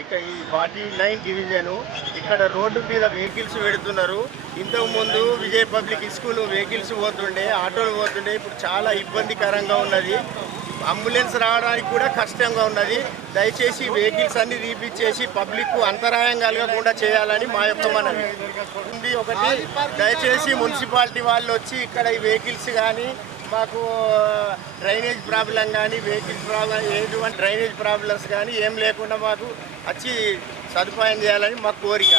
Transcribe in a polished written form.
ఇక్కడ ఈ 49 డివిజను ఇక్కడ రోడ్డు మీద వెహికల్స్ పెడుతున్నారు. ఇంతకుముందు విజయ్ పబ్లిక్ స్కూల్ వెహికల్స్ పోతుండే, ఆటోలు పోతుండే. ఇప్పుడు చాలా ఇబ్బందికరంగా ఉన్నది. అంబులెన్స్ రావడానికి కూడా కష్టంగా ఉన్నది. దయచేసి వెహికల్స్ అన్ని తీపిచ్చేసి పబ్లిక్ అంతరాయం కలగకుండా చేయాలని మా యొక్క మనవి. ఒకటి దయచేసి మున్సిపాలిటీ వాళ్ళు వచ్చి ఇక్కడ ఈ వెహికల్స్ కానీ మాకు డ్రైనేజ్ ప్రాబ్లం కానీ వెహికల్స్ ప్రాబ్లం ఎటువంటి డ్రైనేజ్ ప్రాబ్లమ్స్ కానీ ఏం లేకుండా మాకు వచ్చి సదుపాయం చేయాలని మా కోరిక.